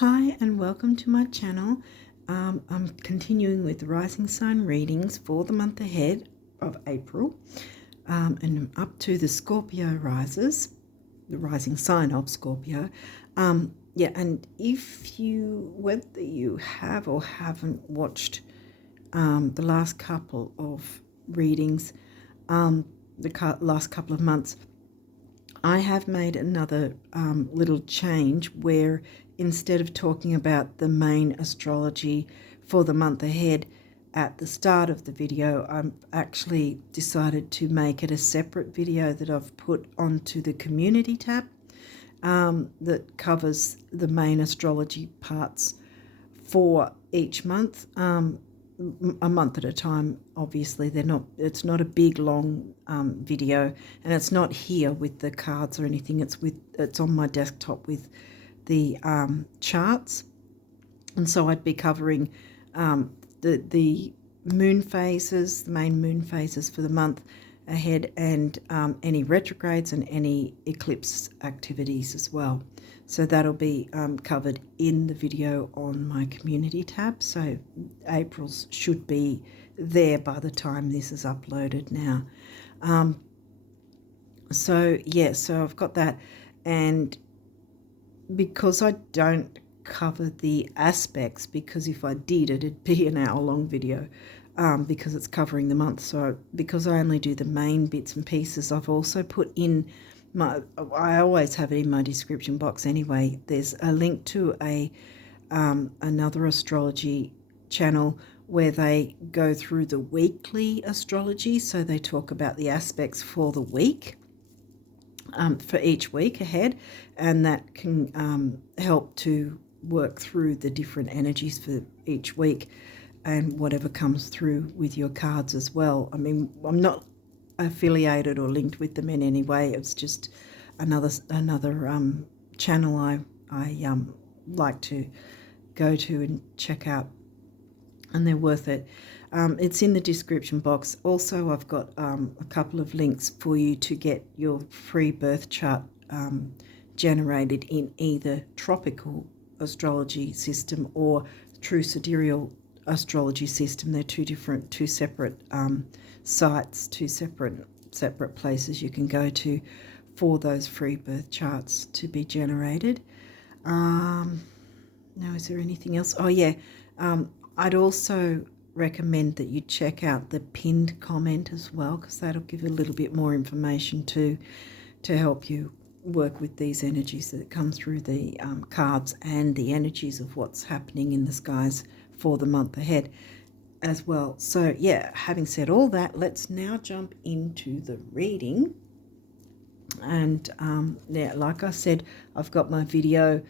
Hi and welcome to my channel. I'm continuing with rising sign readings for the month ahead of April, and I'm up to the Scorpio rises, the rising sign of Scorpio. And whether you have or haven't watched the last couple of readings, last couple of months, I have made another little change where instead of talking about the main astrology for the month ahead at the start of the video, I've actually decided to make it a separate video that I've put onto the community tab that covers the main astrology parts for each month. A month at a time. Obviously, it's not a big long video, and it's not here with the cards or anything. It's on my desktop with the charts, and so I'd be covering the moon phases, the main moon phases for the month ahead, and any retrogrades and any eclipse activities as well. So that'll be covered in the video on my community tab. So April's should be there by the time this is uploaded now. So I've got that. And because I don't cover the aspects, because if I did, it'd be an hour-long video, because it's covering the month. So because I only do the main bits and pieces, I've also put in I always have it in my description box anyway. There's a link to another astrology channel where they go through the weekly astrology. So they talk about the aspects for the week, for each week ahead, and that can help to work through the different energies for each week and whatever comes through with your cards as well. I mean, I'm not affiliated or linked with them in any way. It's just another channel I like to go to and check out, and they're worth it. It's in the description box. Also, I've got a couple of links for you to get your free birth chart generated in either tropical astrology system or true sidereal astrology system. They're two separate sites, two separate places you can go to for those free birth charts to be generated. Now, is there anything else? Oh yeah, I'd also recommend that you check out the pinned comment as well, because that'll give a little bit more information to help you work with these energies that come through the cards and the energies of what's happening in the skies for the month ahead as well. So yeah, having said all that, let's now jump into the reading. And yeah, like I said, I've got my video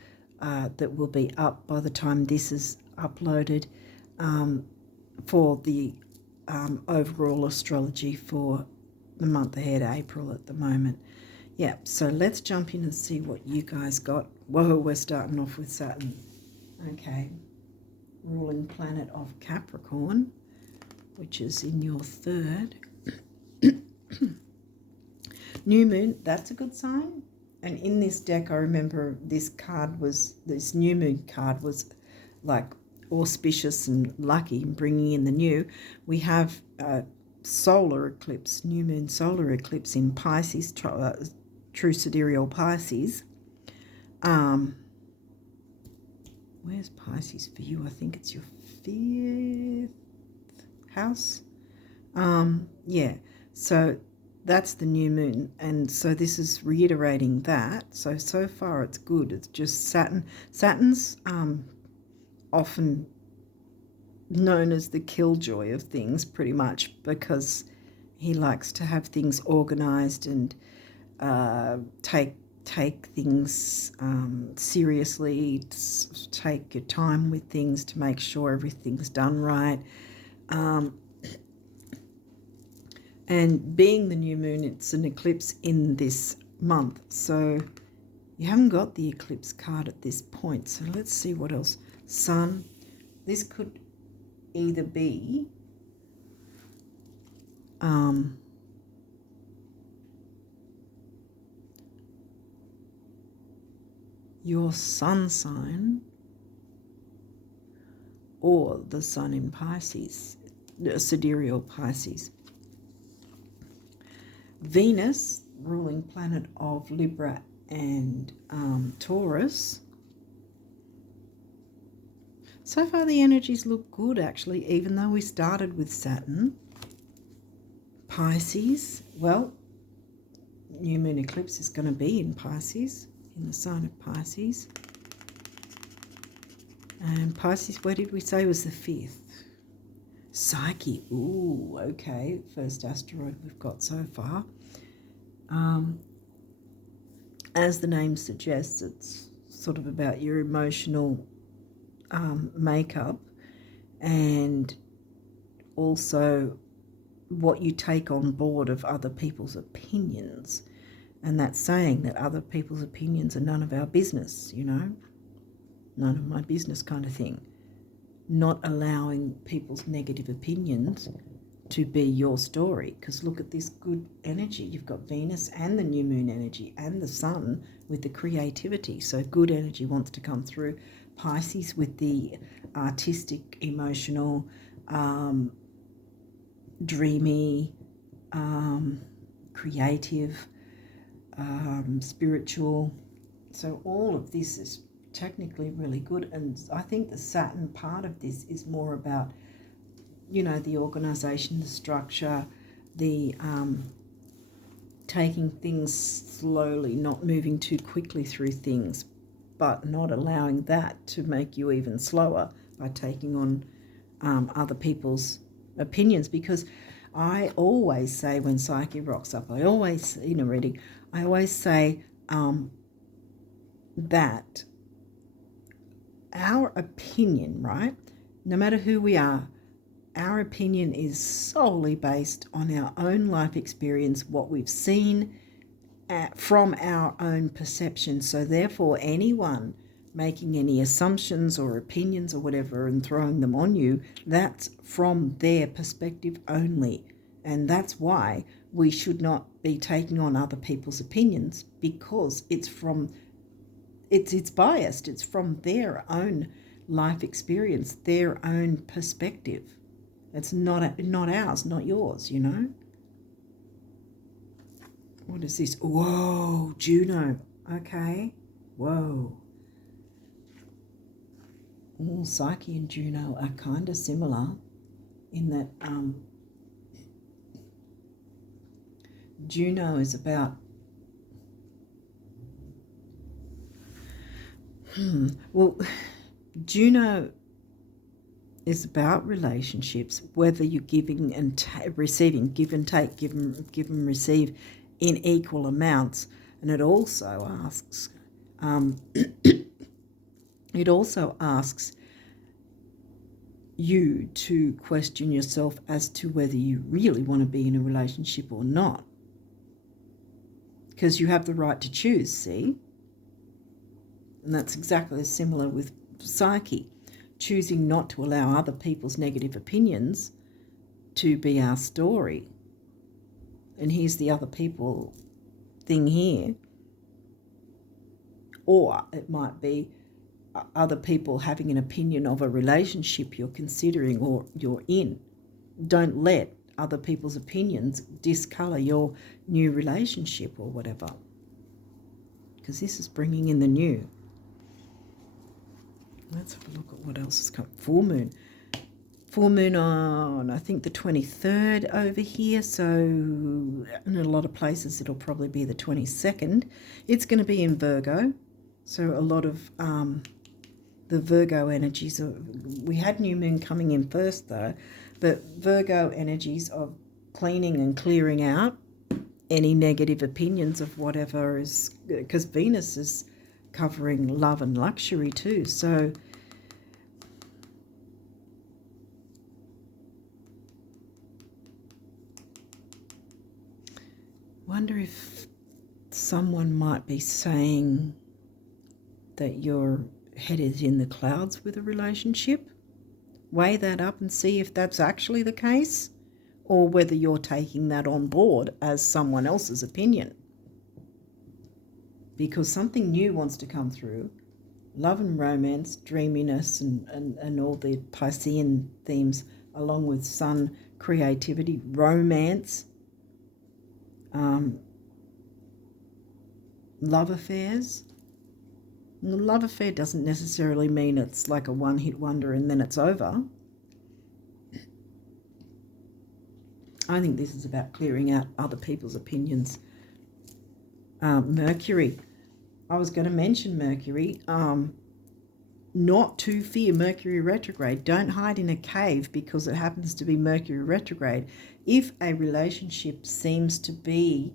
that will be up by the time this is uploaded for the overall astrology for the month ahead, April at the moment. Yeah, so let's jump in and see what you guys got. Whoa, we're starting off with Saturn. Okay, ruling planet of Capricorn, which is in your third. New moon, that's a good sign. And in this deck, I remember this new moon card was like auspicious and lucky and bringing in the new. We have solar eclipse, new moon solar eclipse in Pisces, true sidereal Pisces. Where's Pisces for you? I think it's your 5th house. Yeah, so that's the new moon, and so this is reiterating that. So far it's good. It's just Saturn's often known as the killjoy of things, pretty much, because he likes to have things organized and take things seriously, take your time with things to make sure everything's done right. And being the new moon, it's an eclipse in this month, so you haven't got the eclipse card at this point. So let's see what else. Sun. This could either be your sun sign or the sun in Pisces, sidereal Pisces. Venus, ruling planet of Libra and Taurus. So far the energies look good, actually, even though we started with Saturn. Pisces, well, new moon eclipse is going to be in Pisces, in the sign of Pisces. And Pisces, where did we say was the 5th? Psyche, ooh, okay, first asteroid we've got so far. As the name suggests, it's sort of about your emotional makeup, and also what you take on board of other people's opinions. And that's saying that other people's opinions are none of our business, you know, none of my business kind of thing. Not allowing people's negative opinions to be your story, because look at this good energy. You've got Venus and the new moon energy and the sun with the creativity, so good energy wants to come through. Pisces with the artistic, emotional, dreamy, creative, spiritual. So all of this is technically really good, and I think the Saturn part of this is more about, you know, the organization, the structure, the taking things slowly, not moving too quickly through things, but not allowing that to make you even slower by taking on other people's opinions. Because I always say, when Psyche rocks up, I always, in a reading, I always say that our opinion, right, no matter who we are, our opinion is solely based on our own life experience, what we've seen from our own perception. So therefore, anyone making any assumptions or opinions or whatever and throwing them on you, that's from their perspective only. And that's why we should not be taking on other people's opinions, because it's biased. It's from their own life experience, their own perspective. It's not ours, not yours, you know. What is this? Whoa, Juno. Okay. Whoa. Oh, Psyche and Juno are kind of similar in that Juno is about Juno is about relationships, whether you're giving and receiving, give and take, give and receive in equal amounts. And it also asks, you to question yourself as to whether you really want to be in a relationship or not, because you have the right to choose. See, and that's exactly similar with Psyche. Choosing not to allow other people's negative opinions to be our story. And here's the other people thing here. Or it might be other people having an opinion of a relationship you're considering or you're in. Don't let other people's opinions discolour your new relationship or whatever, because this is bringing in the new. Let's have a look at what else has come. Full moon on, I think, the 23rd over here. So in a lot of places it'll probably be the 22nd. It's going to be in Virgo. So a lot of the Virgo energies we had new moon coming in first though, but Virgo energies of cleaning and clearing out any negative opinions of whatever is, because Venus is covering love and luxury too. So wonder if someone might be saying that your head is in the clouds with a relationship. Weigh that up and see if that's actually the case, or whether you're taking that on board as someone else's opinion. Because something new wants to come through. love and romance, dreaminess, and all the Piscean themes, along with Sun, creativity, romance, love affairs. Love affair doesn't necessarily mean it's like a one-hit wonder and then it's over. I think this is about clearing out other people's opinions. Mercury. I was going to mention Mercury. Not to fear Mercury retrograde. Don't hide in a cave because it happens to be Mercury retrograde. If a relationship seems to be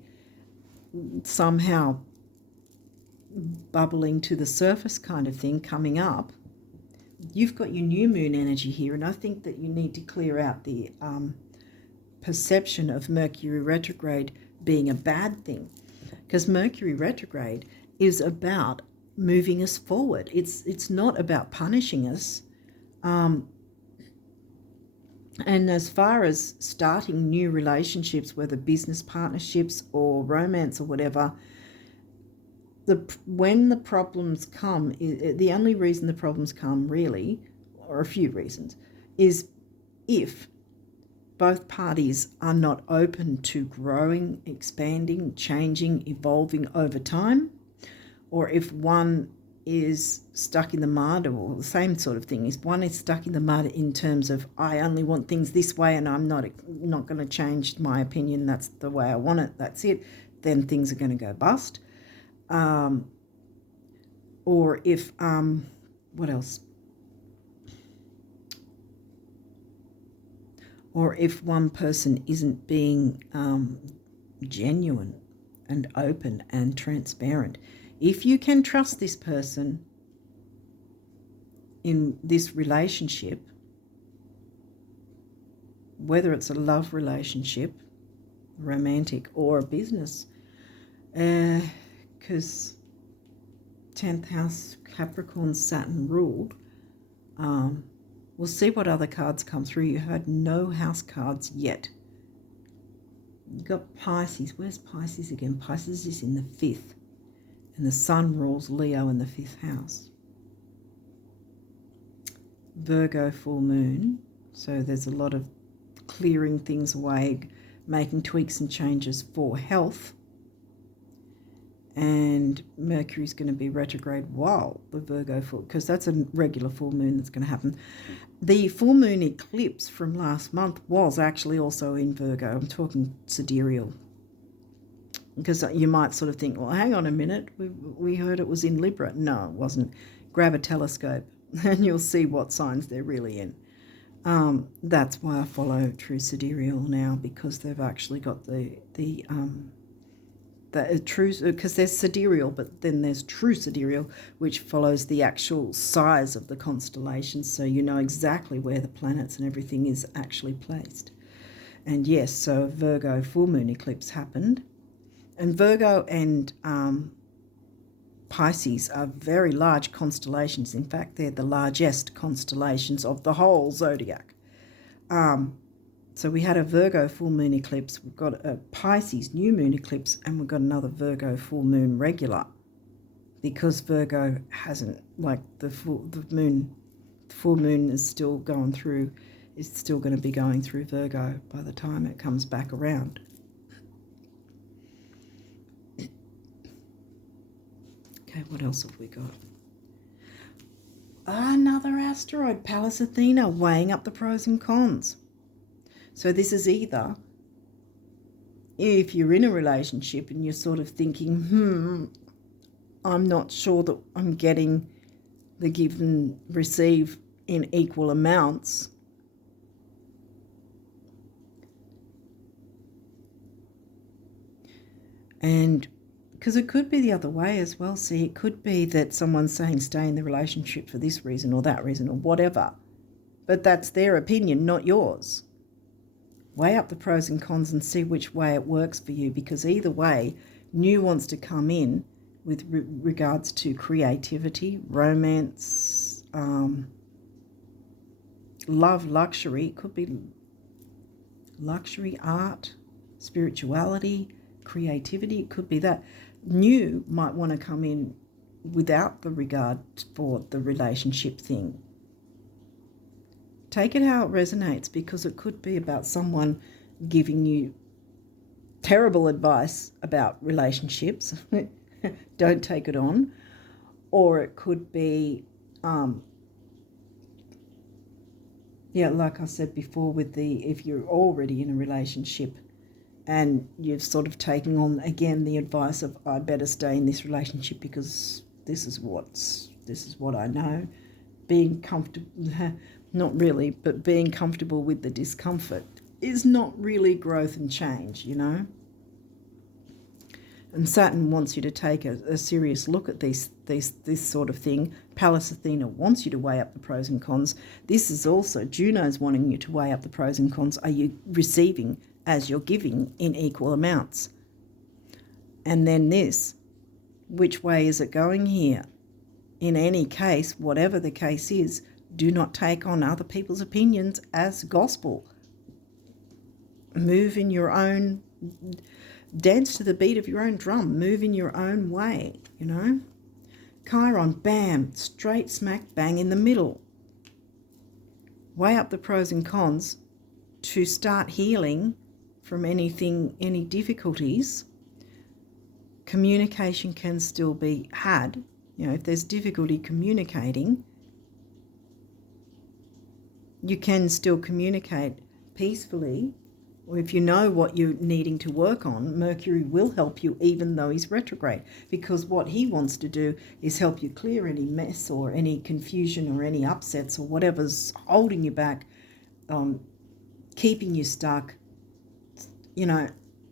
somehow bubbling to the surface kind of thing coming up, you've got your new moon energy here, and I think that you need to clear out the perception of Mercury retrograde being a bad thing, because Mercury retrograde is about moving us forward. It's not about punishing us. And as far as starting new relationships, whether business partnerships or romance or whatever, when the problems come, the only reason the problems come really, or a few reasons, is if both parties are not open to growing, expanding, changing, evolving over time, or if one is stuck in the mud, or the same sort of thing, is one is stuck in the mud in terms of, I only want things this way and I'm not going to change my opinion, that's the way I want it, that's it, then things are going to go bust. Or if, what else? Or if one person isn't being genuine and open and transparent. If you can trust this person in this relationship, whether it's a love relationship, romantic, or a business, because 10th house Capricorn Saturn ruled, we'll see what other cards come through. You had no house cards yet. You've got Pisces. Where's Pisces again? Pisces is in the 5th. And the Sun rules Leo in the 5th house. Virgo full moon. So there's a lot of clearing things away, making tweaks and changes for health. And Mercury's going to be retrograde while the Virgo full, because that's a regular full moon that's going to happen. The full moon eclipse from last month was actually also in Virgo. I'm talking sidereal. Because you might sort of think, well, hang on a minute, we heard it was in Libra. No, it wasn't. Grab a telescope and you'll see what signs they're really in. That's why I follow true sidereal now, because they've actually got the true, because there's sidereal, but then there's true sidereal, which follows the actual size of the constellations, so you know exactly where the planets and everything is actually placed. And yes, so Virgo full moon eclipse happened, and Virgo and Pisces are very large constellations. In fact, they're the largest constellations of the whole zodiac. So we had a Virgo full moon eclipse, we've got a Pisces new moon eclipse, and we've got another Virgo full moon regular, because Virgo hasn't, like the full moon is still going through, is still going to be going through Virgo by the time it comes back around. Okay, what else have we got? Another asteroid, Pallas Athena, weighing up the pros and cons. So this is either, if you're in a relationship and you're sort of thinking, I'm not sure that I'm getting the give and receive in equal amounts, and because it could be the other way as well. See, it could be that someone's saying stay in the relationship for this reason or that reason or whatever, but that's their opinion, not yours. Weigh up the pros and cons and see which way it works for you, because either way, new wants to come in with regards to creativity, romance, love, luxury. It could be luxury, art, spirituality, creativity. It could be that. New might want to come in without the regard for the relationship thing. Take it how it resonates, because it could be about someone giving you terrible advice about relationships. Don't take it on. Or it could be, like I said before, with if you're already in a relationship and you've sort of taken on again the advice of, I better stay in this relationship because this is what I know. Being comfortable, not really, but being comfortable with the discomfort is not really growth and change, And Saturn wants you to take a serious look at this sort of thing. Pallas Athena wants you to weigh up the pros and cons. This is also Juno's wanting you to weigh up the pros and cons. Are you receiving as you're giving in equal amounts? And then this, which way is it going here? In any case, whatever the case is, do not take on other people's opinions as gospel. Move in your own... Dance to the beat of your own drum. Move in your own way, Chiron, bam, straight smack bang in the middle. Weigh up the pros and cons to start healing from any difficulties. Communication can still be had. If there's difficulty communicating, you can still communicate peacefully. Or if you know what you're needing to work on, Mercury will help you even though he's retrograde, because what he wants to do is help you clear any mess or any confusion or any upsets or whatever's holding you back, keeping you stuck,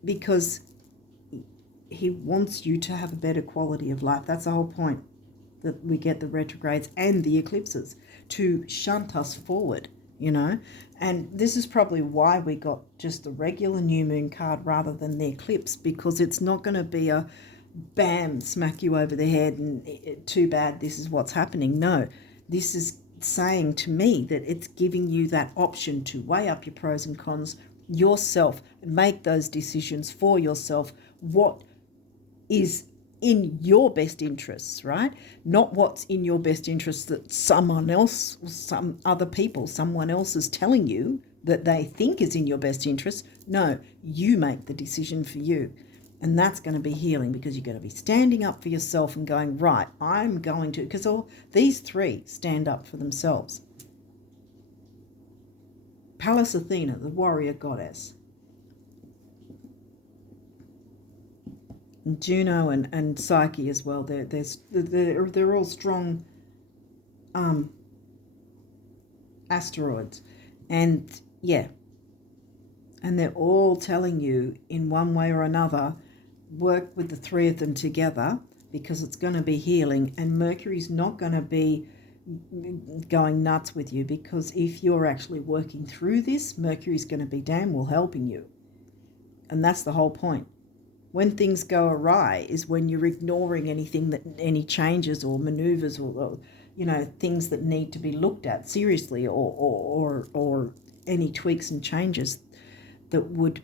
because he wants you to have a better quality of life. That's the whole point, that we get the retrogrades and the eclipses to shunt us forward. And this is probably why we got just the regular new moon card rather than the eclipse, because it's not going to be a bam, smack you over the head and too bad, this is what's happening. No, this is saying to me that it's giving you that option to weigh up your pros and cons yourself and make those decisions for yourself. What is in your best interests, right? Not what's in your best interests that someone else, someone else is telling you that they think is in your best interest. No, you make the decision for you. And that's going to be healing, because you're going to be standing up for yourself and going, right, I'm going to, because all these three stand up for themselves. Pallas Athena, the warrior goddess. Juno and Psyche as well. They're all strong asteroids, and they're all telling you in one way or another, work with the three of them together, because it's going to be healing, and Mercury's not going to be going nuts with you, because if you're actually working through this, Mercury's going to be damn well helping you, and that's the whole point. When things go awry is when you're ignoring any changes or maneuvers or things that need to be looked at seriously, or any tweaks and changes that would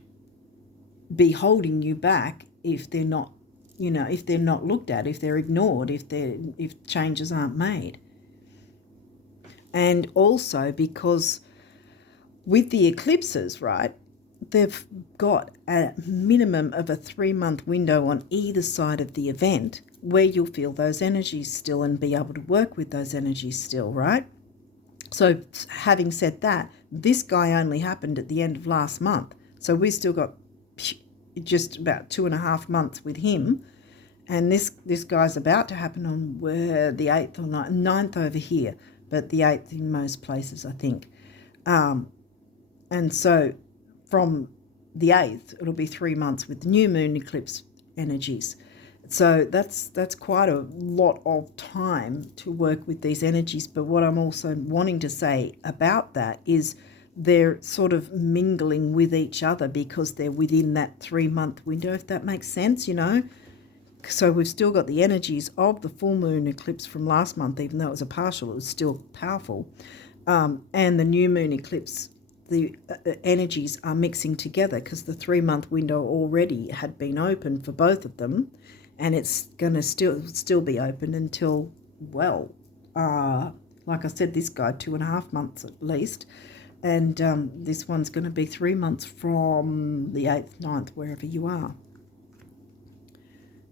be holding you back if they're not, if they're not looked at, if they're ignored, if changes aren't made. And also because with the eclipses, right, they've got a minimum of a 3-month window on either side of the event where you'll feel those energies still and be able to work with those energies still, right? So having said that, this guy only happened at the end of last month. So we still got just about 2.5 months with him. And this guy's about to happen on the 8th or 9th over here, but the 8th in most places, I think. And so from the 8th, it'll be 3 months with the new moon eclipse energies. So that's quite a lot of time to work with these energies. But what I'm also wanting to say about that is they're sort of mingling with each other because they're within that 3-month window, if that makes sense, So we've still got the energies of the full moon eclipse from last month, even though it was a partial, it was still powerful. And the new moon eclipse, the energies are mixing together because the 3-month window already had been open for both of them. and it's going to still be open until, well, like I said, this guy 2.5 months at least, and this one's going to be 3 months from the 8th, 9th, wherever you are.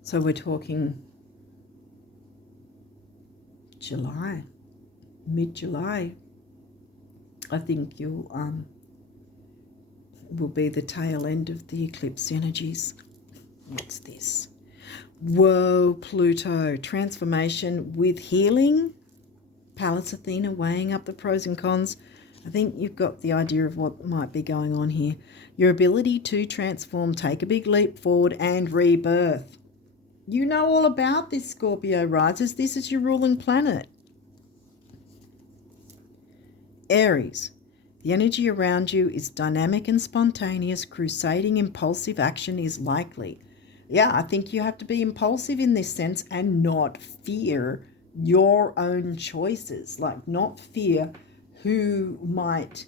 So we're talking July, mid-July. I think you'll will be the tail end of the eclipse energies. What's this? Whoa, Pluto, transformation with healing. Pallas Athena weighing up the pros and cons. I think you've got the idea of what might be going on here. Your ability to transform, take a big leap forward, and rebirth. You know all about this, Scorpio risers. This is your ruling planet. Aries. The energy around you is dynamic and spontaneous. Crusading impulsive action is likely. Yeah, I think you have to be impulsive in this sense and not fear your own choices. Like, not fear who might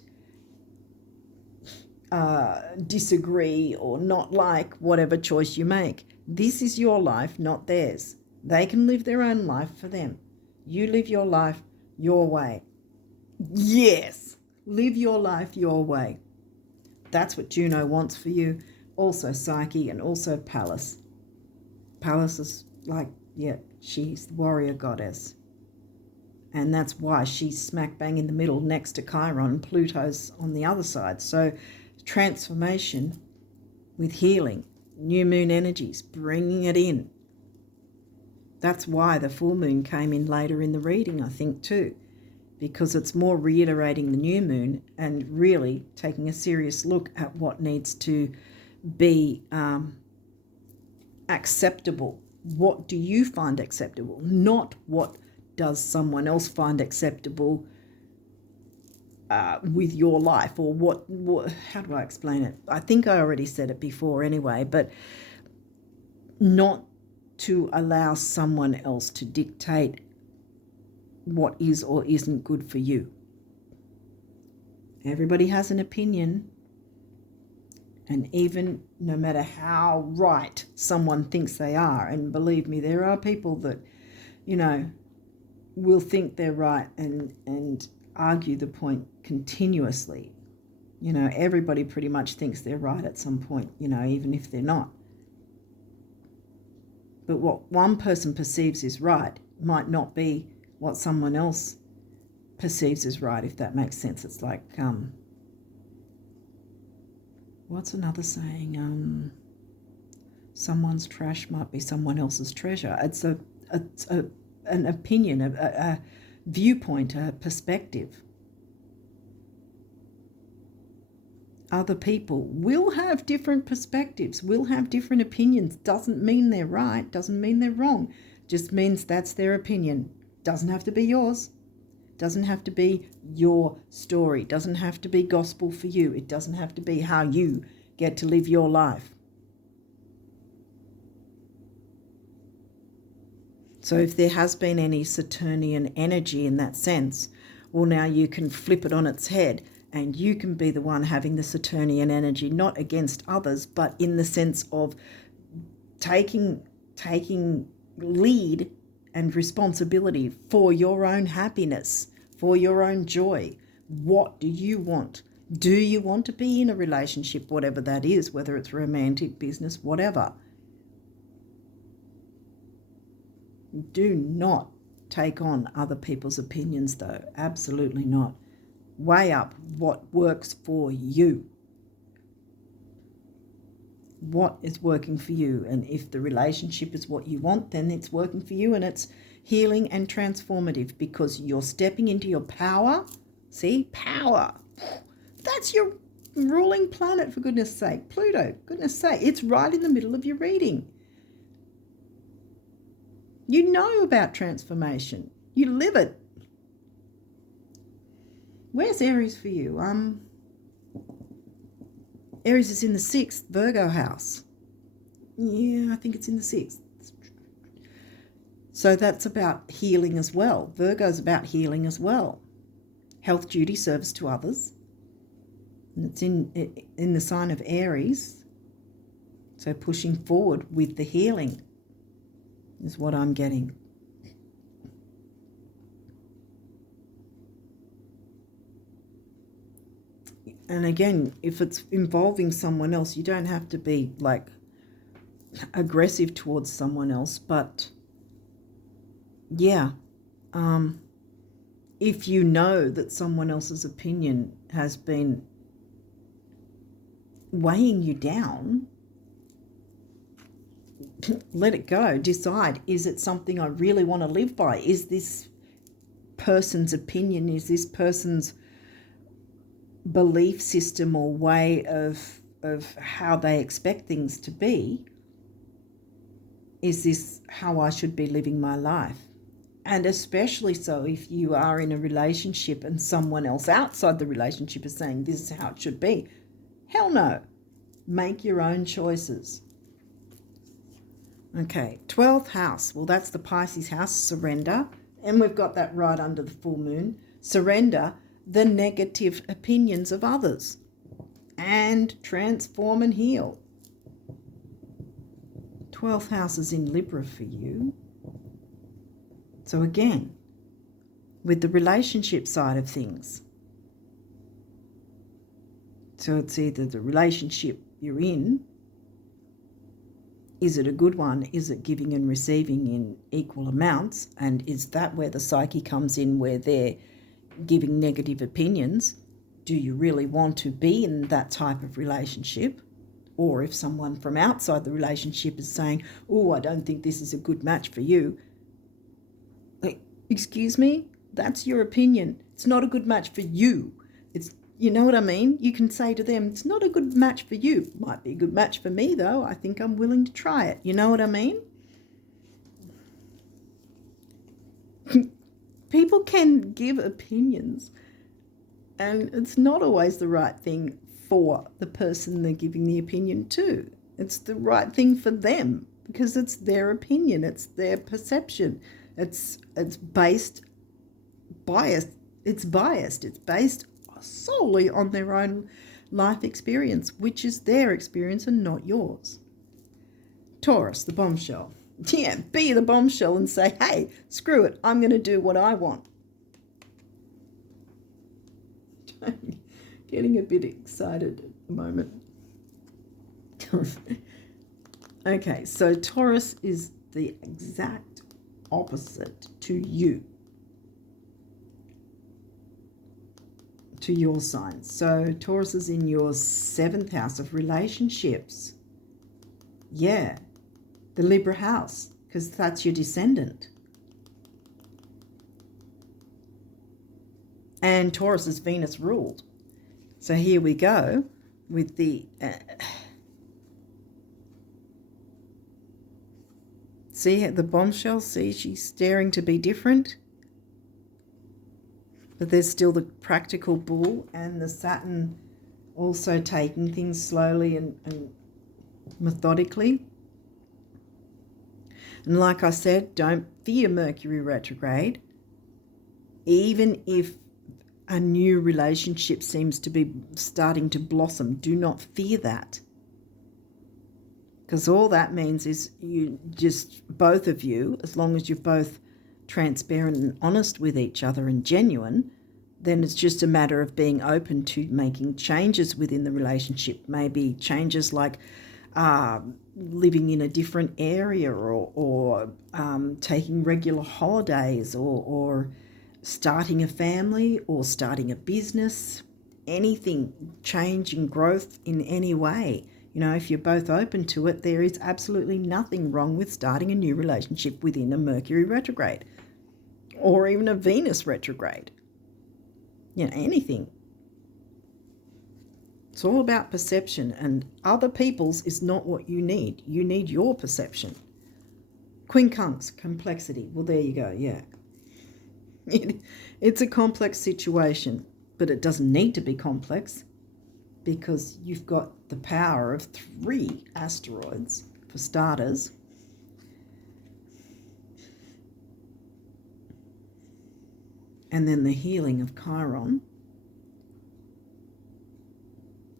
disagree or not like whatever choice you make. This is your life, not theirs. They can live their own life for them. You live your life your way. Yes, live your life your way. That's what Juno wants for you. Also Psyche and also Pallas. Pallas is like, yeah, she's the warrior goddess. And that's why she's smack bang in the middle next to Chiron. Pluto's on the other side. So transformation with healing, new moon energies, bringing it in. That's why the full moon came in later in the reading, I think, too, because it's more reiterating the new moon and really taking a serious look at what needs to be acceptable. What do you find acceptable? Not what does someone else find acceptable with your life, or what, how do I explain it? I think I already said it before anyway, but not to allow someone else to dictate what is or isn't good for you. Everybody has an opinion, and even no matter how right someone thinks they are, and believe me, there are people that, you know, will think they're right and argue the point continuously. You know, everybody pretty much thinks they're right at some point, you know, even if they're not. But what one person perceives is right might not be what someone else perceives as right, if that makes sense. It's like, what's another saying? Someone's trash might be someone else's treasure. It's an opinion, a viewpoint, a perspective. Other people will have different perspectives, will have different opinions. Doesn't mean they're right, doesn't mean they're wrong. Just means that's their opinion. Doesn't have to be yours. Doesn't have to be your story. Doesn't have to be gospel for you. It doesn't have to be how you get to live your life. So if there has been any Saturnian energy in that sense, well, now you can flip it on its head, and you can be the one having the Saturnian energy, not against others, but in the sense of taking lead and responsibility for your own happiness, for your own joy. What do you want? Do you want to be in a relationship, whatever that is, whether it's romantic, business, whatever? Do not take on other people's opinions, though. Absolutely not. Weigh up what works for you. What is working for you? And if the relationship is what you want, then it's working for you, and it's healing and transformative, because you're stepping into your power. See? Power. That's your ruling planet, for goodness sake. Pluto, goodness sake. It's right in the middle of your reading. You know about transformation. You live it. Where's Aries for you? Aries is in the 6th Virgo house. Yeah, I think it's in the 6th. So that's about healing as well. Virgo's about healing as well. Health, duty, service to others. And it's in the sign of Aries. So pushing forward with the healing. is what I'm getting. And again, if it's involving someone else, you don't have to be like aggressive towards someone else, but yeah, if you know that someone else's opinion has been weighing you down, let it go. Decide, is it something I really want to live by? Is this person's opinion, is this person's belief system or way of how they expect things to be, is this how I should be living my life? And especially so if you are in a relationship and someone else outside the relationship is saying this is how it should be. Hell no. Make your own choices. Okay, 12th house. Well, that's the Pisces house, surrender. And we've got that right under the full moon. Surrender the negative opinions of others and transform and heal. 12th house is in Libra for you. So again, with the relationship side of things. So it's either the relationship you're in, is it a good one? Is it giving and receiving in equal amounts? And is that where the psyche comes in, where they're giving negative opinions? Do you really want to be in that type of relationship? Or if someone from outside the relationship is saying, oh, I don't think this is a good match for you. Like, excuse me? That's your opinion. It's not a good match for you. It's, you know what I mean? You can say to them, it's not a good match for you. Might be a good match for me, though. I think I'm willing to try it. You know what I mean? People can give opinions, and it's not always the right thing for the person they're giving the opinion to. It's the right thing for them because it's their opinion, it's their perception. It's biased. It's based solely on their own life experience, which is their experience and not yours. Taurus, the bombshell. Yeah, be the bombshell and say, hey, screw it, I'm going to do what I want. Getting a bit excited at the moment. Okay, so Taurus is the exact opposite to you, to your sign. So Taurus is in your 7th house of relationships. Yeah, the Libra house, because that's your descendant. And Taurus is Venus ruled. So here we go with the... see the bombshell? See, she's staring to be different. But there's still the practical bull and the Saturn also taking things slowly and methodically. And like I said, don't fear Mercury retrograde. Even if a new relationship seems to be starting to blossom, do not fear that. Because all that means is you just, both of you, as long as you're both transparent and honest with each other and genuine, then it's just a matter of being open to making changes within the relationship. Maybe changes like living in a different area or taking regular holidays or starting a family or starting a business, anything, change and growth in any way. You know, if you're both open to it, there is absolutely nothing wrong with starting a new relationship within a Mercury retrograde or even a Venus retrograde. You know, anything. It's all about perception, and other people's is not what you need. You need your perception. Quincunx, complexity. Well, there you go, yeah. It's a complex situation, but it doesn't need to be complex because you've got the power of 3 asteroids, for starters. And then the healing of Chiron.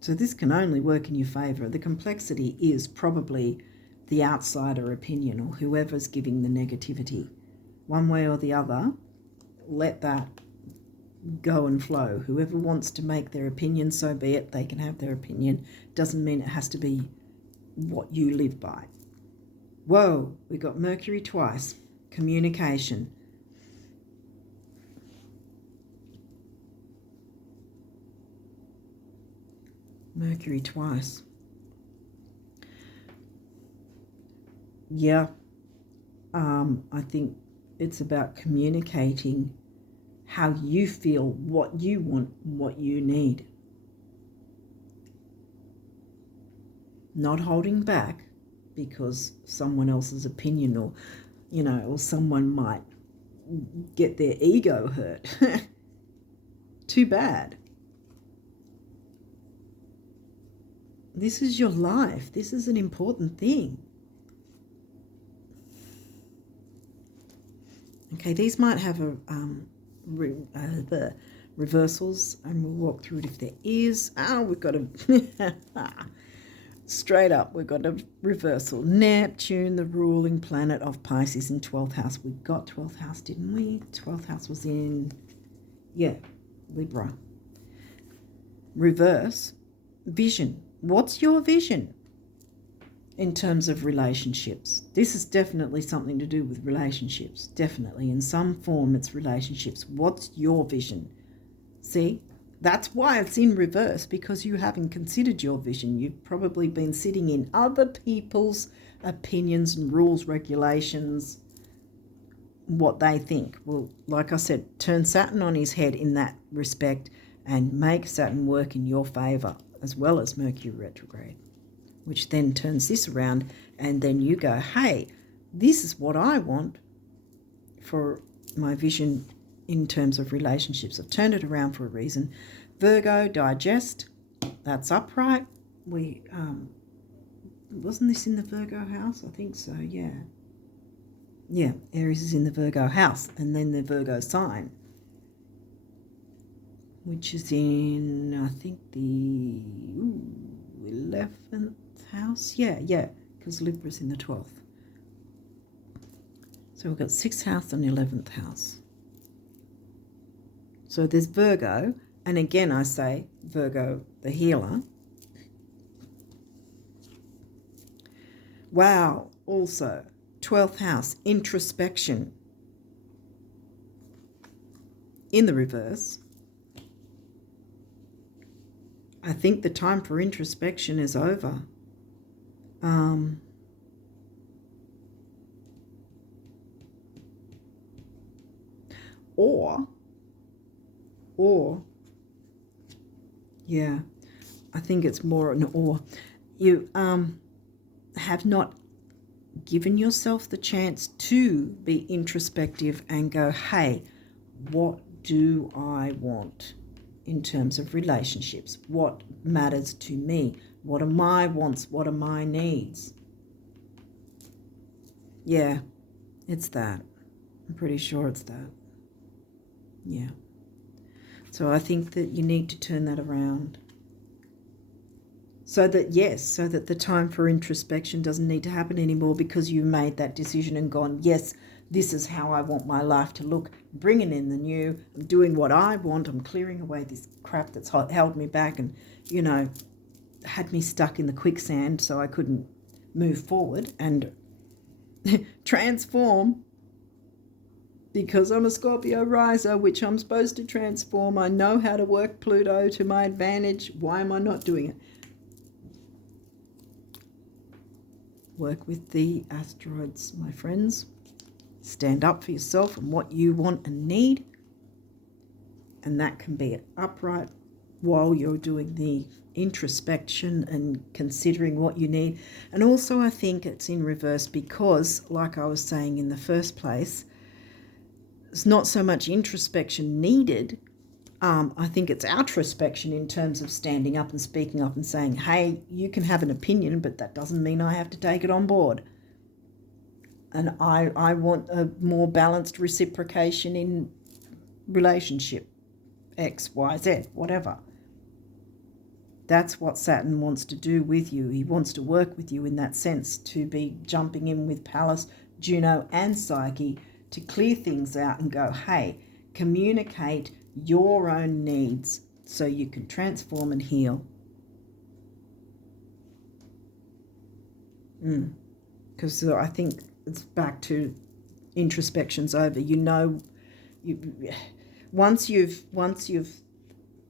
So this can only work in your favour. The complexity is probably the outsider opinion or whoever's giving the negativity. One way or the other, let that go and flow. Whoever wants to make their opinion, so be it. They can have their opinion. Doesn't mean it has to be what you live by. Whoa, we got Mercury twice. Communication. Mercury twice. Yeah. I think it's about communicating how you feel, what you want, what you need. Not holding back because someone else's opinion or, or someone might get their ego hurt. Too bad. This is your life. This is an important thing. Okay, these might have the reversals, and we'll walk through it if there is. We've got a straight up, we've got a reversal. Neptune, the ruling planet of Pisces in 12th house. We got 12th house, didn't we? 12th house was in, Libra. Reverse, vision. What's your vision in terms of relationships? This is definitely something to do with relationships. Definitely. In some form, it's relationships. What's your vision? See, that's why it's in reverse, because you haven't considered your vision. You've probably been sitting in other people's opinions and rules, regulations, what they think. Well, like I said, turn Saturn on his head in that respect and make Saturn work in your favour, as well as Mercury retrograde, which then turns this around, and then you go, hey, this is what I want for my vision in terms of relationships. I've turned it around for a reason. Virgo, digest, that's upright. We, wasn't this in the Virgo house? I think so, yeah. Yeah, Aries is in the Virgo house, and then the Virgo sign, which is in, I think, the 11th house. Yeah, because Libra's in the 12th. So we've got 6th house and 11th house. So there's Virgo, and again I say Virgo, the healer. Wow, also 12th house, introspection in the reverse. I think the time for introspection is over. Or, yeah, I think it's more an or. You have not given yourself the chance to be introspective and go, hey, what do I want in terms of relationships? What matters to me? What are my wants? What are my needs? Yeah, it's that. I'm pretty sure it's that. Yeah. So I think that you need to turn that around. So that the time for introspection doesn't need to happen anymore, because you made that decision and gone, yes, this is how I want my life to look, bringing in the new, I'm doing what I want, I'm clearing away this crap that's held me back and, had me stuck in the quicksand so I couldn't move forward and transform, because I'm a Scorpio riser, which I'm supposed to transform. I know how to work Pluto to my advantage. Why am I not doing it? Work with the asteroids, my friends. Stand up for yourself and what you want and need. And that can be upright while you're doing the introspection and considering what you need. And also I think it's in reverse because, like I was saying in the first place, it's not so much introspection needed. I think it's outrospection in terms of standing up and speaking up and saying, hey, you can have an opinion, but that doesn't mean I have to take it on board. And I want a more balanced reciprocation in relationship, X, Y, Z, whatever. That's what Saturn wants to do with you. He wants to work with you in that sense, to be jumping in with Pallas, Juno and Psyche to clear things out and go, hey, communicate your own needs so you can transform and heal. Because I think it's back to introspection's over. You know, once you've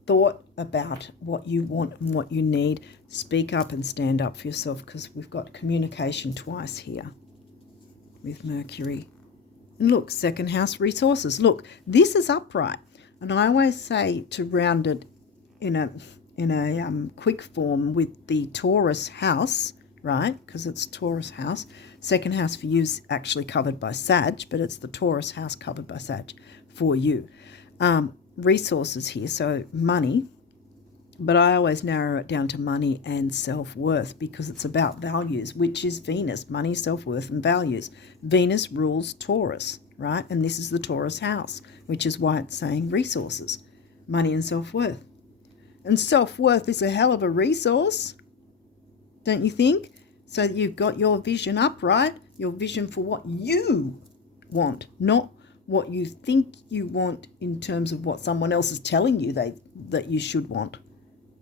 thought about what you want and what you need, speak up and stand up for yourself, because we've got communication twice here with Mercury. And look, second house resources. Look, this is upright. And I always say to round it in a quick form with the Taurus house, right? Because it's Taurus house. Second house for you is actually covered by Sag, but it's the Taurus house covered by Sag for you. Resources here, so money, but I always narrow it down to money and self-worth, because it's about values, which is Venus, money, self-worth and values. Venus rules Taurus, right? And this is the Taurus house, which is why it's saying resources, money and self-worth. And self-worth is a hell of a resource, don't you think? So you've got your vision upright, your vision for what you want, not what you think you want in terms of what someone else is telling you that you should want.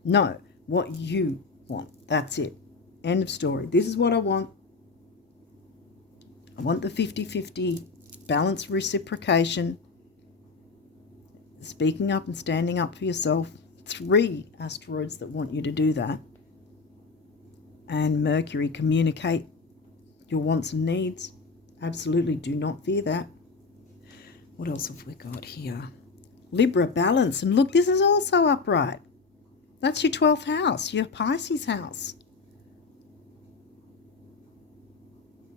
No, what you want. That's it. End of story. This is what I want. I want the 50-50 balanced reciprocation. Speaking up and standing up for yourself. 3 asteroids that want you to do that. And Mercury, communicate your wants and needs. Absolutely do not fear that. What else have we got here? Libra, balance. And look, this is also upright. That's your 12th house, your Pisces house.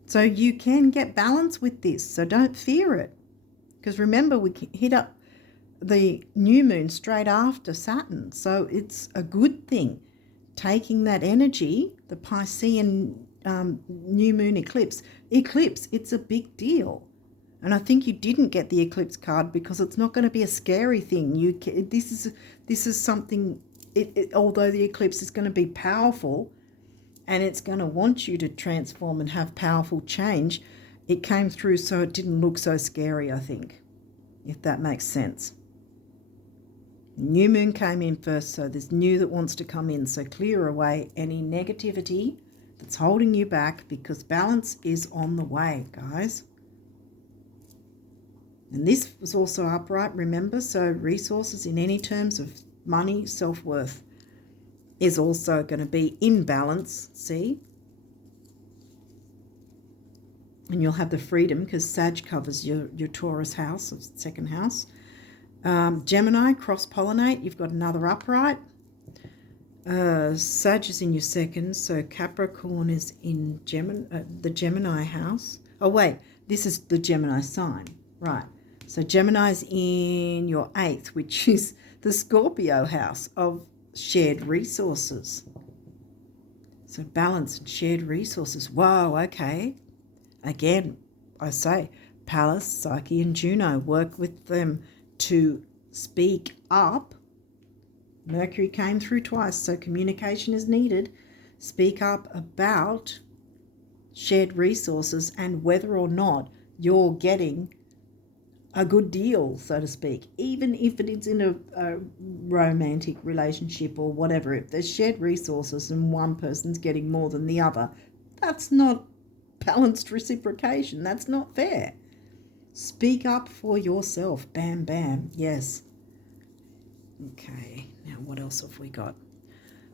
So you can get balance with this. So don't fear it. Because remember, we hit up the new moon straight after Saturn. So it's a good thing. Taking that energy, the Piscean new moon eclipse, it's a big deal. And I think you didn't get the eclipse card because it's not going to be a scary thing. This is something, although the eclipse is going to be powerful and it's going to want you to transform and have powerful change, it came through so it didn't look so scary, I think, if that makes sense. New moon came in first, so there's new that wants to come in. So clear away any negativity that's holding you back, because balance is on the way, guys. And this was also upright, remember, so resources in any terms of money, self-worth is also going to be in balance, see? And you'll have the freedom because Sag covers your Taurus house, or second house. Gemini, cross-pollinate, you've got another upright. Sag is in your second, so Capricorn is in the Gemini house. Oh, wait, this is the Gemini sign, right. So Gemini's in your 8th, which is the Scorpio house of shared resources. So balance and shared resources. Wow, okay. Again, I say Pallas, Psyche and Juno, work with them to speak up. Mercury came through twice, so communication is needed. Speak up about shared resources and whether or not you're getting a good deal, so to speak, even if it is in a romantic relationship or whatever. If there's shared resources and one person's getting more than the other, that's not balanced reciprocation. That's not fair. Speak up for yourself. Bam, bam. Yes. Okay, now what else have we got?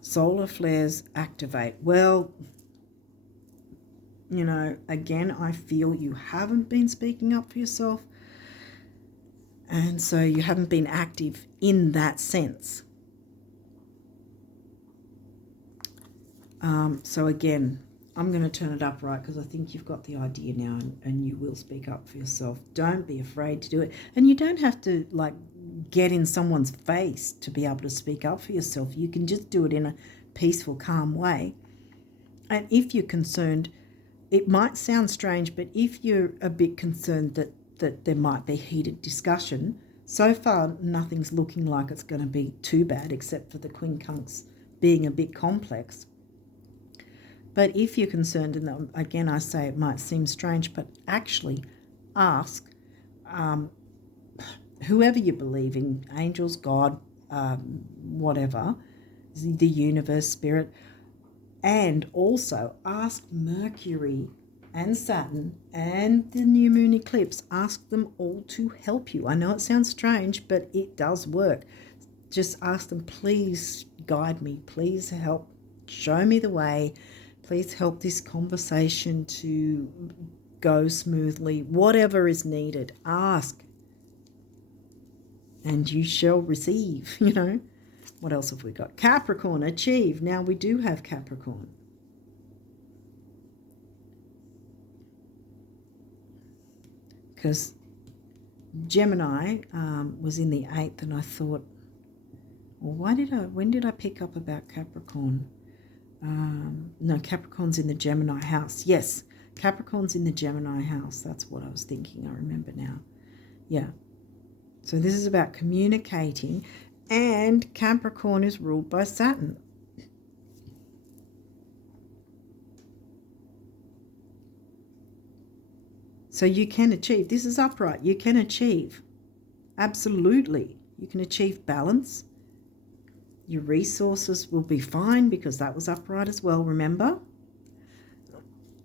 Solar flares activate. Well, you know, again, I feel you haven't been speaking up for yourself. And so you haven't been active in that sense. So again, I'm going to turn it upright because I think you've got the idea now, and you will speak up for yourself. Don't be afraid to do it. And you don't have to like get in someone's face to be able to speak up for yourself. You can just do it in a peaceful, calm way. And if you're concerned, it might sound strange, but if you're a bit concerned that there might be heated discussion, so far nothing's looking like it's going to be too bad, except for the quincunx being a bit complex. But if you're concerned, and again I say it might seem strange, but actually ask whoever you believe in, angels, God, whatever, the universe, spirit, and also ask Mercury and Saturn and the new moon eclipse, ask them all to help you. I know it sounds strange, but it does work. Just ask them, please guide me, please help, show me the way, please help this conversation to go smoothly. Whatever is needed, ask, and you shall receive, you know. What else have we got? Capricorn, achieve. Now we do have Capricorn. Because Gemini was in the 8th, and I thought, well, when did I pick up about Capricorn? No, Capricorn's in the Gemini house. Yes, Capricorn's in the Gemini house. That's what I was thinking. I remember now. Yeah. So this is about communicating, and Capricorn is ruled by Saturn. So you can achieve. This is upright. You can achieve. Absolutely. You can achieve balance. Your resources will be fine because that was upright as well, remember?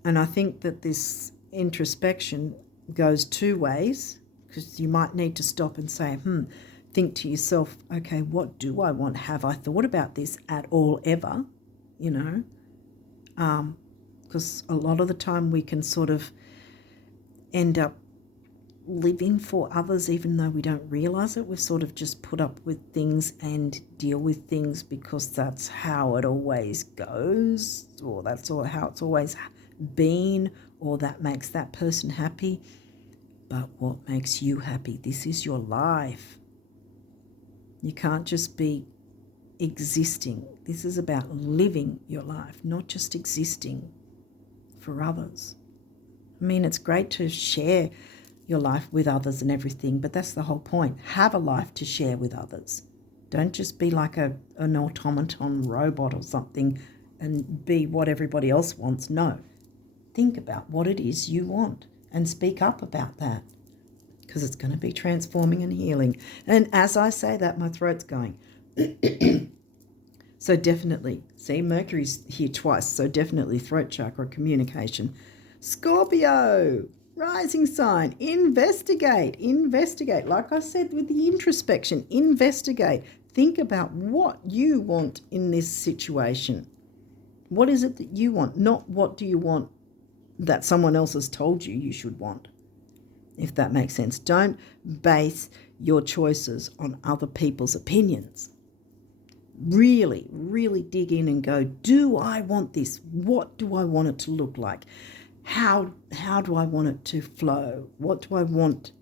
And I think that this introspection goes two ways, because you might need to stop and say, think to yourself, okay, what do I want? Have I thought about this at all ever? You know, because a lot of the time we can sort of end up living for others even though we don't realize it. We've sort of just put up with things and deal with things because that's how it always goes, or that's how it's always been, or that makes that person happy. But what makes you happy? This is your life. You can't just be existing. This is about living your life, not just existing for others. I mean, it's great to share your life with others and everything, but that's the whole point. Have a life to share with others. Don't just be like an automaton robot or something and be what everybody else wants. No. Think about what it is you want and speak up about that, because it's going to be transforming and healing. And as I say that, my throat's going. So definitely, see, Mercury's here twice, so definitely throat chakra, communication. Scorpio, rising sign, investigate. Like I said with the introspection, investigate. Think about what you want in this situation. What is it that you want? Not what do you want that someone else has told you you should want, if that makes sense. Don't base your choices on other people's opinions. Really, really dig in and go, do I want this? What do I want it to look like? How do I want it to flow? What do I want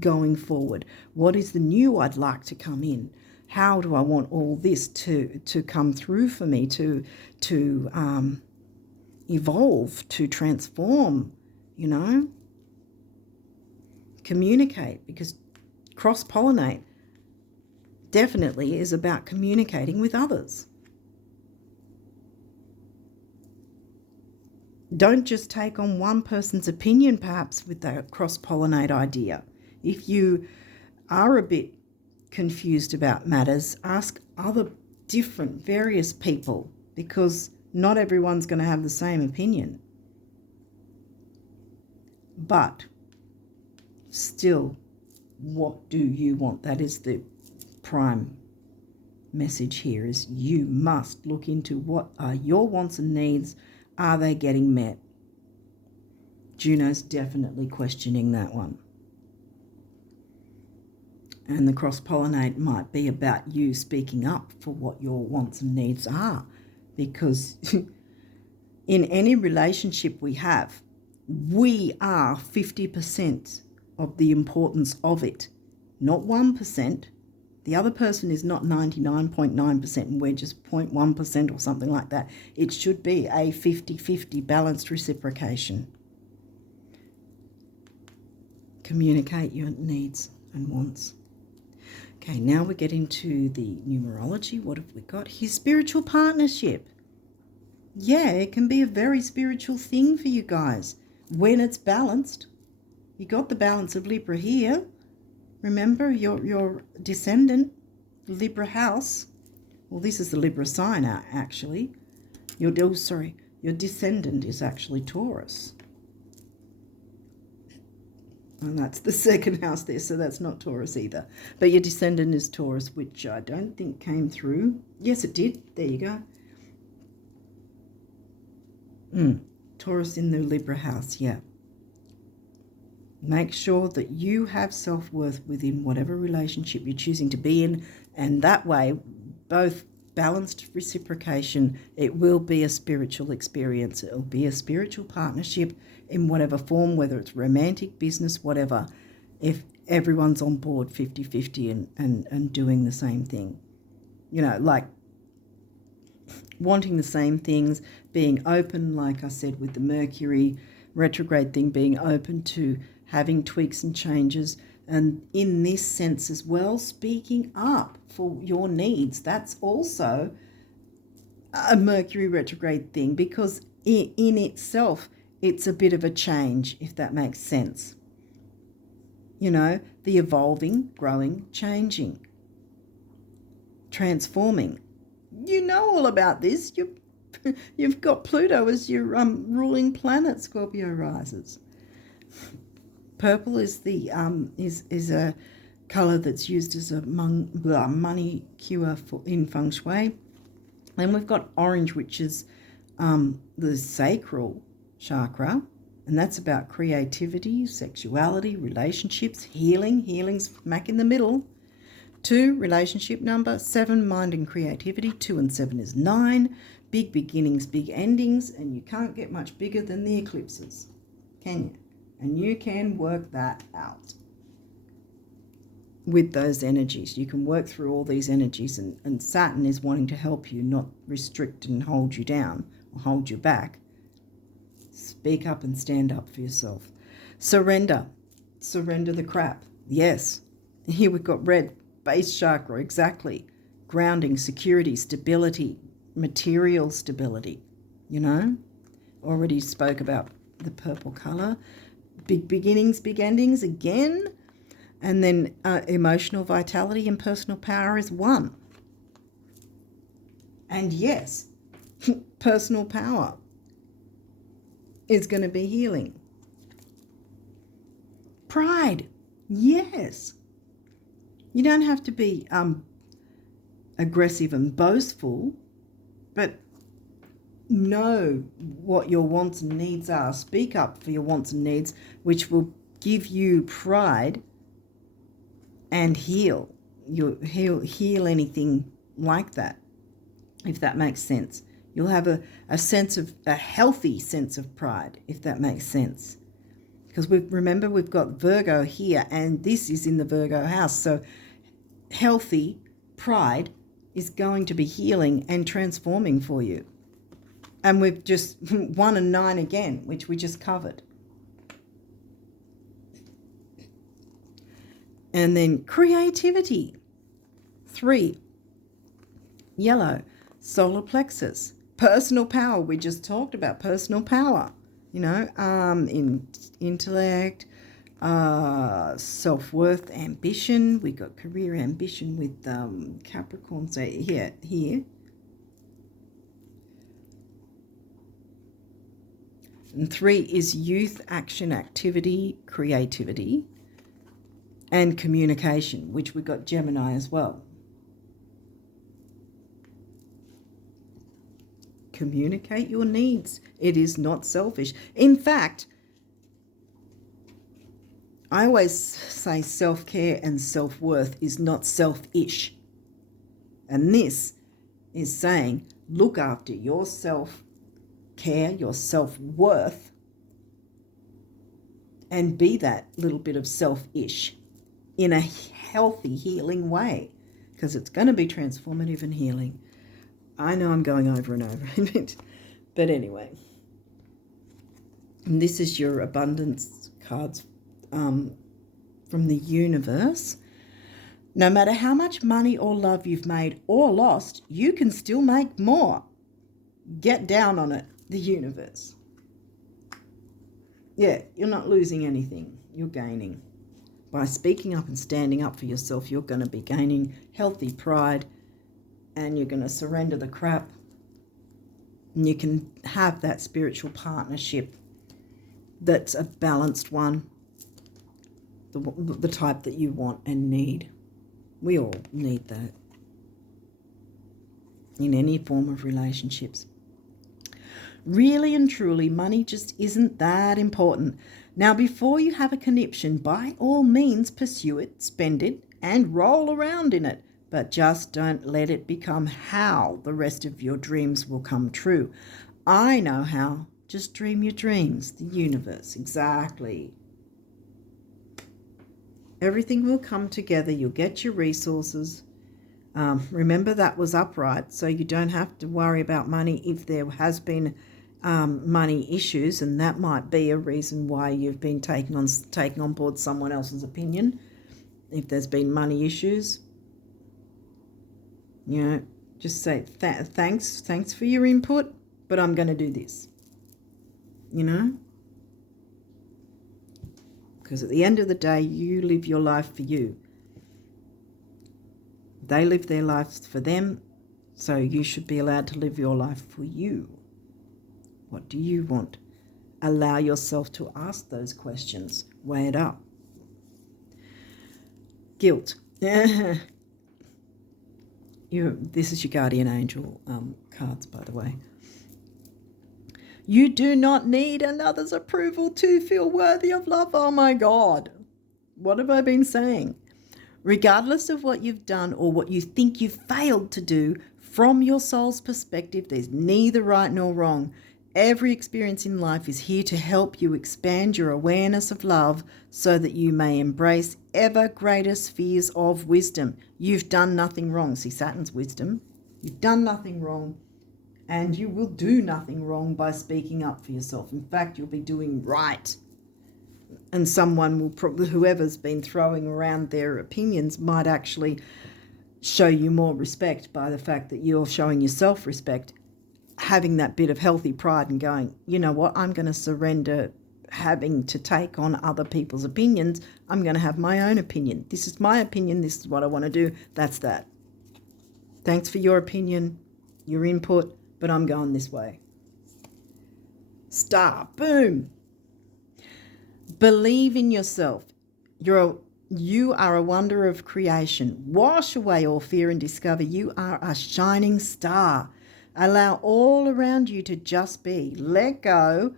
going forward? What is the new I'd like to come in? How do I want all this to come through for me, to evolve, to transform, you know? Communicate, because cross-pollinate definitely is about communicating with others. Don't just take on one person's opinion, perhaps, with the cross-pollinate idea. If you are a bit confused about matters, ask other different, various people, because not everyone's going to have the same opinion. But still, what do you want? That is the prime message here, is you must look into what are your wants and needs. Are they getting met? Juno's definitely questioning that one. And the cross-pollinate might be about you speaking up for what your wants and needs are, because in any relationship we have, we are 50% of the importance of it, not 1%. The other person is not 99.9% and we're just 0.1% or something like that. It should be a 50-50 balanced reciprocation. Communicate your needs and wants. Okay, now we get into the numerology. What have we got? His spiritual partnership. Yeah, it can be a very spiritual thing for you guys when it's balanced. You got the balance of Libra here. Remember, your descendant, Libra house. Well, this is the Libra sign, actually. Your descendant is actually Taurus. And that's the second house there, so that's not Taurus either. But your descendant is Taurus, which I don't think came through. Yes, it did. There you go. Taurus in the Libra house, yeah. Make sure that you have self-worth within whatever relationship you're choosing to be in, and that way, both balanced reciprocation, it will be a spiritual experience. It will be a spiritual partnership in whatever form, whether it's romantic, business, whatever, if everyone's on board 50-50 and doing the same thing. You know, like wanting the same things, being open, like I said, with the Mercury retrograde thing, being open to having tweaks and changes, and in this sense as well, speaking up for your needs. That's also a Mercury retrograde thing, because in itself, it's a bit of a change, if that makes sense. You know, the evolving, growing, changing, transforming. You know all about this. You've got Pluto as your ruling planet, Scorpio risers. Purple is the is a color that's used as a money cure in feng shui. Then we've got orange, which is the sacral chakra, and that's about creativity, sexuality, relationships, healing's smack in the middle. 2, relationship number. 7, mind and creativity. 2 and 7 is 9. Big beginnings, big endings, and you can't get much bigger than the eclipses, can you? And you can work that out with those energies. You can work through all these energies, and Saturn is wanting to help you, not restrict and hold you down or hold you back. Speak up and stand up for yourself. Surrender the crap. Yes, here we've got red, base chakra, exactly. Grounding, security, stability, material stability, you know. Already spoke about the purple color. Big beginnings, big endings again. And then emotional vitality and personal power is 1. And yes, personal power is going to be healing. Pride, yes. You don't have to be aggressive and boastful, but know what your wants and needs are. Speak up for your wants and needs, which will give you pride and heal anything like that, if that makes sense. You'll have a healthy sense of pride, if that makes sense. Because remember we've got Virgo here, and this is in the Virgo house. So healthy pride is going to be healing and transforming for you. And we've just 1 and 9 again, which we just covered. And then creativity. 3, yellow, solar plexus. Personal power, we just talked about personal power. You know, in intellect, self-worth, ambition. We got career ambition with Capricorn. So here. And 3 is youth, action, activity, creativity, and communication, which we got Gemini as well. Communicate your needs. It is not selfish. In fact, I always say self-care and self-worth is not selfish. And this is saying look after your self-care, your self-worth, and be that little bit of selfish in a healthy, healing way, because it's going to be transformative and healing. I know I'm going over and over it, but anyway. And this is your abundance cards from the universe. No matter how much money or love you've made or lost, you can still make more. Get down on it, the universe. Yeah, you're not losing anything. You're gaining. By speaking up and standing up for yourself, you're going to be gaining healthy pride, and you're going to surrender the crap, and you can have that spiritual partnership that's a balanced one, the type that you want and need. We all need that in any form of relationships. Really and truly, money just isn't that important. Now, before you have a conniption, by all means pursue it, spend it, and roll around in it. But just don't let it become how the rest of your dreams will come true. I know how. Just dream your dreams. The universe. Exactly. Everything will come together. You'll get your resources. Remember that was upright, so you don't have to worry about money if there has been money issues, and that might be a reason why you've been taking on board someone else's opinion. If there's been money issues, just say thanks for your input, but I'm going to do this. Because at the end of the day, you live your life for you. They live their lives for them, so you should be allowed to live your life for you. What do you want? Allow yourself to ask those questions. Weigh it up. Guilt. This is your guardian angel cards, by the way. You do not need another's approval to feel worthy of love. Oh my God. What have I been saying? Regardless of what you've done or what you think you've failed to do, from your soul's perspective, there's neither right nor wrong. Every experience in life is here to help you expand your awareness of love so that you may embrace ever greater spheres of wisdom. You've done nothing wrong. See, Saturn's wisdom. You've done nothing wrong, and you will do nothing wrong by speaking up for yourself. In fact, you'll be doing right. And someone will probably, whoever's been throwing around their opinions, might actually show you more respect by the fact that you're showing yourself respect, having that bit of healthy pride and going, you know what, I'm going to surrender having to take on other people's opinions. I'm going to have my own opinion. This is my opinion. This is what I want to do. That's that. Thanks for your opinion, your input, but I'm going this way. Star. Boom. Believe in yourself. You are a wonder of creation. Wash away all fear and discover you are a shining star. Allow all around you to just be. Let go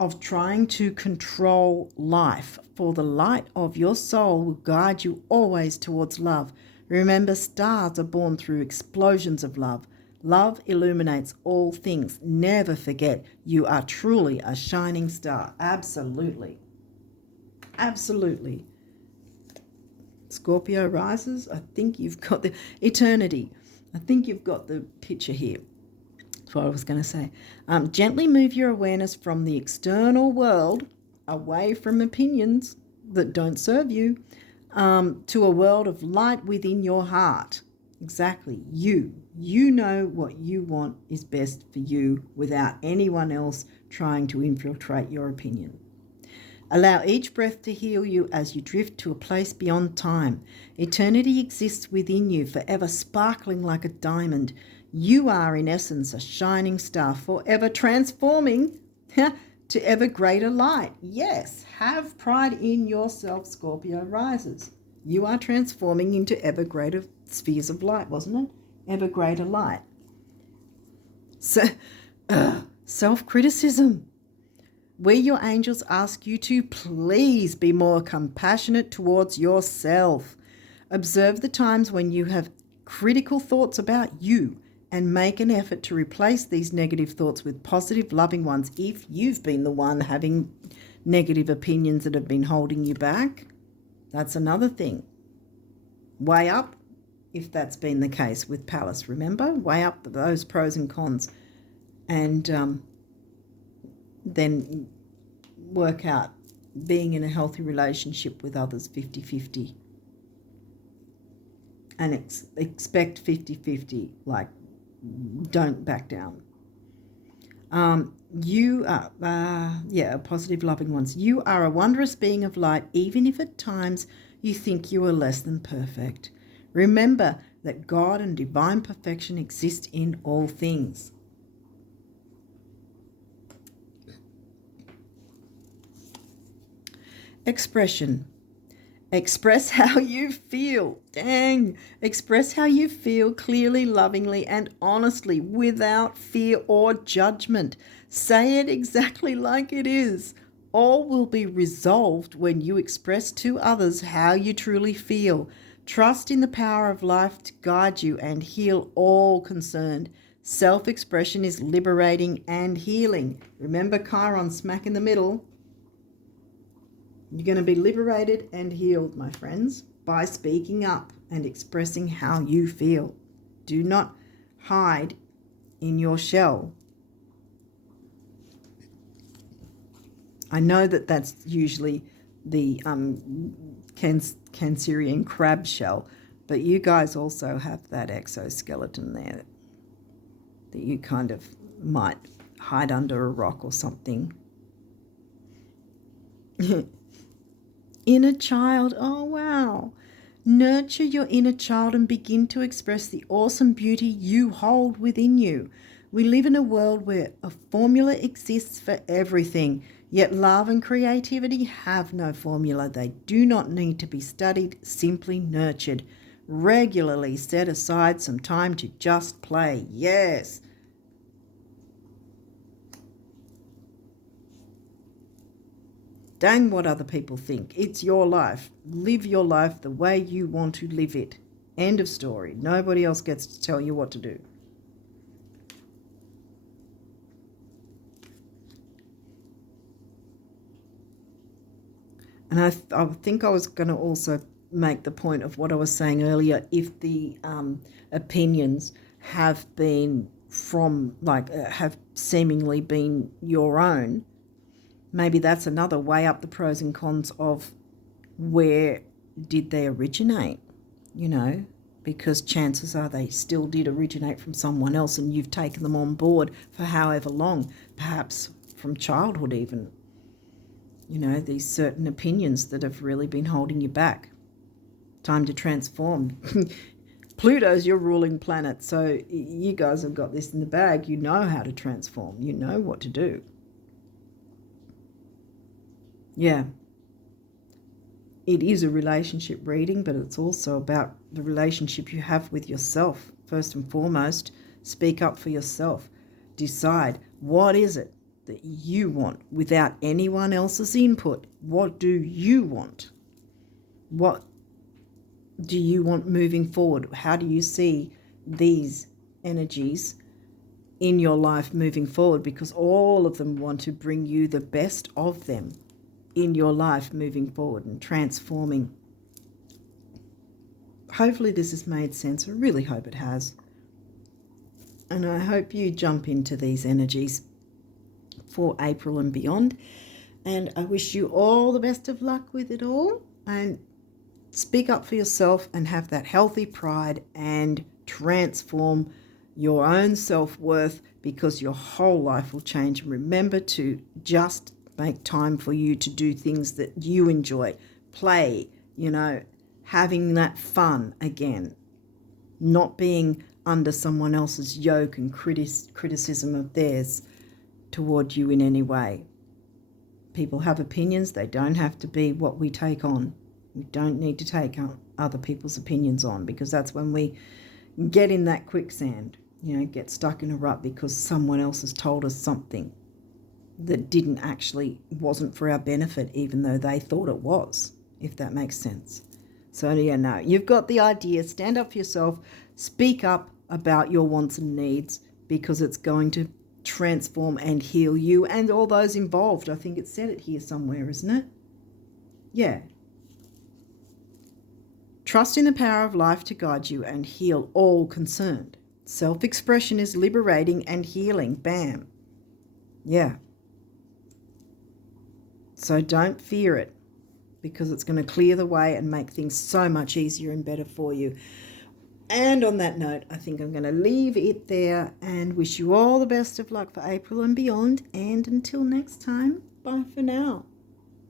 of trying to control life, for the light of your soul will guide you always towards love. Remember, stars are born through explosions of love. Love illuminates all things. Never forget, you are truly a shining star. Absolutely. Absolutely. Scorpio rises. I think you've got the eternity. I think you've got the picture here. That's what I was going to say. Gently move your awareness from the external world, away from opinions that don't serve you, to a world of light within your heart. Exactly. You know what you want is best for you without anyone else trying to infiltrate your opinion. Allow each breath to heal you as you drift to a place beyond time. Eternity exists within you, forever sparkling like a diamond. You are, in essence, a shining star, forever transforming to ever greater light. Yes, have pride in yourself, Scorpio rises. You are transforming into ever greater spheres of light, wasn't it? Ever greater light. So, self-criticism. Where your angels ask you to please be more compassionate towards yourself. Observe the times when you have critical thoughts about you and make an effort to replace these negative thoughts with positive, loving ones. If you've been the one having negative opinions that have been holding you back, that's another thing. Weigh up if that's been the case with Palace. Remember, weigh up those pros and cons, and then work out being in a healthy relationship with others 50-50. and expect 50-50, like don't back down. You are, positive loving ones. You are a wondrous being of light, even if at times you think you are less than perfect. Remember that God and divine perfection exist in all things. Expression. Express how you feel. Dang. Express how you feel clearly, lovingly, and honestly without fear or judgment. Say it exactly like it is. All will be resolved when you express to others how you truly feel. Trust in the power of life to guide you and heal all concerned. Self-expression is liberating and healing. Remember Chiron smack in the middle. You're going to be liberated and healed, my friends, by speaking up and expressing how you feel. Do not hide in your shell. I know that that's usually the Cancerian crab shell, but you guys also have that exoskeleton there that you kind of might hide under a rock or something. Inner child, oh wow. Nurture your inner child and begin to express the awesome beauty you hold within you. We live in a world where a formula exists for everything, yet love and creativity have no formula. They do not need to be studied, simply nurtured. Regularly set aside some time to just play. Yes. Dang what other people think. It's your life. Live your life the way you want to live it. End of story. Nobody else gets to tell you what to do. And I think I was going to also make the point of what I was saying earlier. If the opinions have been from, have seemingly been your own, maybe that's another way up the pros and cons of where did they originate, because chances are they still did originate from someone else and you've taken them on board for however long, perhaps from childhood even. These certain opinions that have really been holding you back. Time to transform. Pluto's your ruling planet, so you guys have got this in the bag. You know how to transform. You know what to do. Yeah. It is a relationship reading, but it's also about the relationship you have with yourself. First and foremost, speak up for yourself. Decide, what is it that you want without anyone else's input? What do you want? What do you want moving forward? How do you see these energies in your life moving forward? Because all of them want to bring you the best of them in your life moving forward and transforming. Hopefully this has made sense. I really hope it has. And I hope you jump into these energies for April and beyond. And I wish you all the best of luck with it all. And speak up for yourself and have that healthy pride and transform your own self-worth, because your whole life will change. And remember to just make time for you to do things that you enjoy. Play, having that fun again. Not being under someone else's yoke and criticism of theirs toward you in any way. People have opinions. They don't have to be what we take on. We don't need to take other people's opinions on, because that's when we get in that quicksand, get stuck in a rut because someone else has told us something that wasn't for our benefit, even though they thought it was, if that makes sense. So no, you've got the idea. Stand up for yourself. Speak up about your wants and needs, because it's going to transform and heal you and all those involved. I think it said it here somewhere, isn't it? Yeah. Trust in the power of life to guide you and heal all concerned. Self-expression is liberating and healing. Bam. Yeah. So don't fear it, because it's going to clear the way and make things so much easier and better for you. And on that note, I think I'm going to leave it there and wish you all the best of luck for April and beyond. And until next time, bye for now.